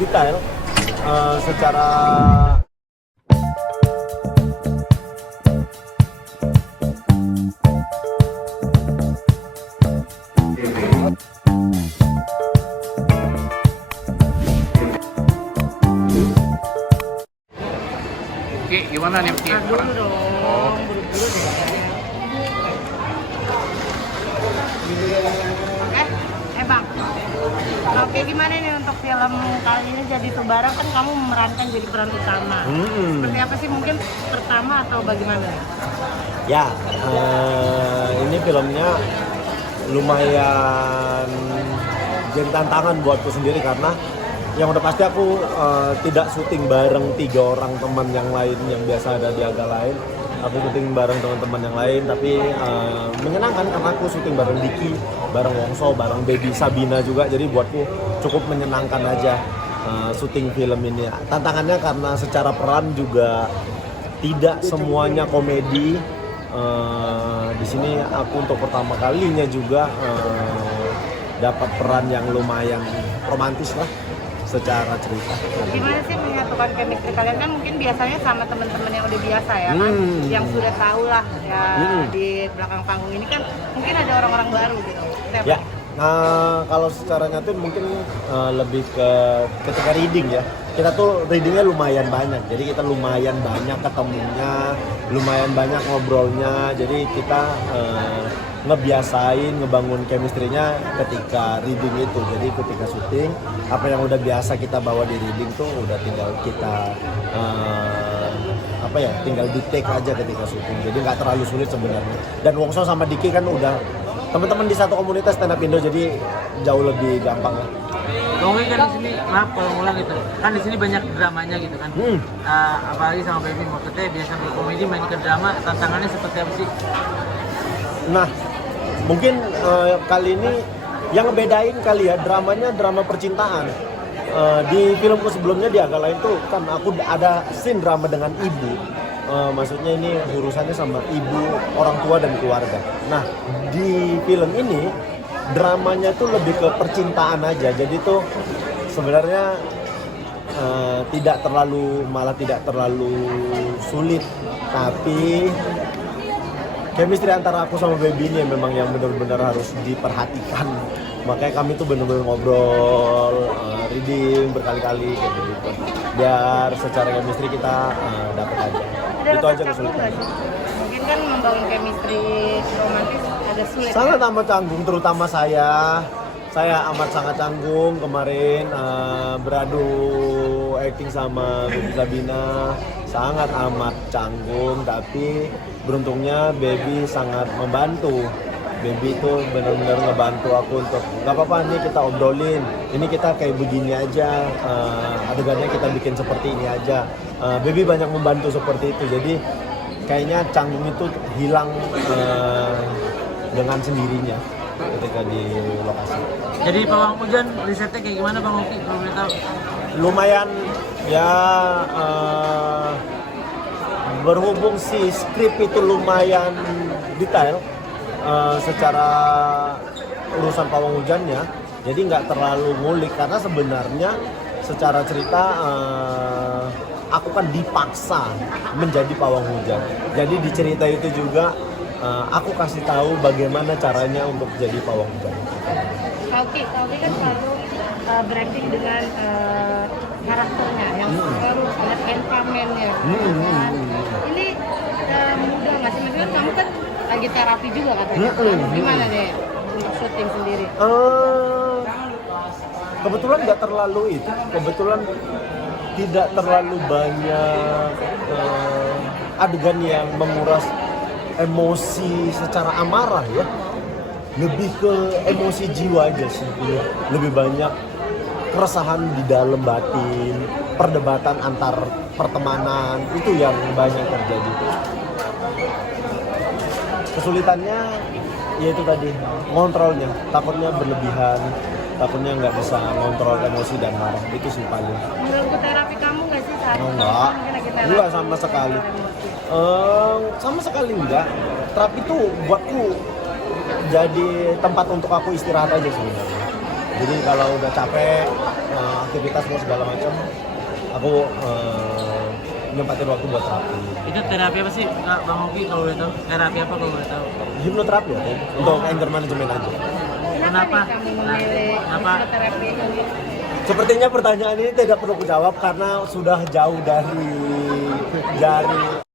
detail secara Oke, gimana nih Ki? Dulu dong, buru-buru deh. Bang, oke gimana nih untuk film kali ini Jadi Tubarang, kan kamu memerankan jadi peran utama. Seperti apa sih, mungkin pertama atau bagaimana? ya ini filmnya lumayan jadi tantangan buatku sendiri karena yang udah pasti aku tidak syuting bareng 3 orang teman yang lain yang biasa ada di Aga lain. Aku syuting bareng teman-teman yang lain, tapi menyenangkan karena aku syuting bareng Diki, bareng Wongso, bareng Baby Sabina juga. Jadi buatku cukup menyenangkan aja syuting film ini. Tantangannya karena secara peran juga tidak semuanya komedi. Di sini aku untuk pertama kalinya juga dapat peran yang lumayan romantis lah secara cerita. Gimana sih menyatukan chemistry kalian? Kan mungkin biasanya sama teman-teman yang udah biasa ya kan, yang sudah tahu lah ya di belakang panggung ini kan mungkin ada orang-orang baru gitu. Siapa? Ya, kalau secara nyata mungkin lebih ke ketika reading ya. Kita tuh readingnya lumayan banyak, jadi kita lumayan banyak ketemunya, lumayan banyak ngobrolnya. Jadi kita ngebiasain ngebangun chemistry-nya ketika reading itu. Jadi ketika syuting, apa yang udah biasa kita bawa di reading tuh udah tinggal kita tinggal di take aja ketika syuting. Jadi nggak terlalu sulit sebenarnya. Dan Wongso sama Diki kan udah teman-teman di satu komunitas stand up Indo, jadi jauh lebih gampang ya. Dongeng kan di sini, maaf kalau ngulang gitu, kan di sini banyak dramanya gitu kan. Apalagi sama Baby, maksudnya biasa berkomedi main ke drama, tantangannya seperti apa sih? Nah, mungkin kali ini yang ngebedain kali ya, dramanya drama percintaan. Di filmku sebelumnya di Agak Lain tuh kan aku ada scene drama dengan ibu. Maksudnya ini urusannya sama ibu, orang tua dan keluarga. Nah, di film ini dramanya tuh lebih ke percintaan aja. Jadi tuh sebenarnya tidak terlalu sulit, tapi chemistry antara aku sama Baby ini memang yang benar-benar harus diperhatikan. Makanya kami tuh benar-benar ngobrol, reading berkali-kali kayak gitu. Biar secara chemistry kita dapat aja. Itu aja kesulitan. Mungkin kan membangun chemistry romantis ada sulit. Sangat amat canggung, terutama saya. Saya amat sangat canggung kemarin beradu acting sama Baby Sabina. Sangat amat canggung, tapi beruntungnya Baby sangat membantu. Baby itu benar-benar ngebantu aku untuk nggak apa-apa nih kita obrolin, ini kita kayak begini aja, adegannya kita bikin seperti ini aja. Baby banyak membantu seperti itu, jadi kayaknya canggung itu hilang dengan sendirinya ketika di lokasi. Jadi Pawang Hujan risetnya kayak gimana Bang Oki, kalau boleh tahu? Lumayan ya, berhubung si skrip itu lumayan detail secara urusan pawang hujannya, jadi nggak terlalu ngulik karena sebenarnya secara cerita aku kan dipaksa menjadi pawang hujan. Jadi di cerita itu juga aku kasih tahu bagaimana caranya untuk jadi pawang hujan. Oke kan selalu branding dengan karakternya yang selalu ada temperamennya. Ini mudah nggak sih? Maksudnya kamu kan lagi terapi juga katanya. Gimana deh untuk syuting sendiri? Kebetulan nggak terlalu itu. Kebetulan tidak terlalu banyak adegan yang menguras emosi secara amarah ya. Lebih ke emosi jiwa aja sih. Lebih banyak keresahan di dalam batin, perdebatan antar pertemanan, itu yang banyak terjadi. Kesulitannya yaitu tadi ngontrolnya, takutnya berlebihan, takutnya nggak bisa ngontrol emosi dan marah, itu sih paling. Mengganggu terapi kamu nggak sih saat Enggak sama sekali. Sama sekali enggak. Terapi tuh buatku jadi tempat untuk aku istirahat aja sebenarnya. Jadi kalau udah capek, aktivitas mau segala macam, aku nyempatin waktu buat terapi. Itu terapi apa sih Kak Bang Oki kalau boleh tahu? Terapi apa kalau boleh tahu? Hipnoterapi ya, untuk anger management aja. Kenapa nih kamu memilih Kenapa? hipnoterapi? Sepertinya pertanyaan ini tidak perlu kujawab karena sudah jauh dari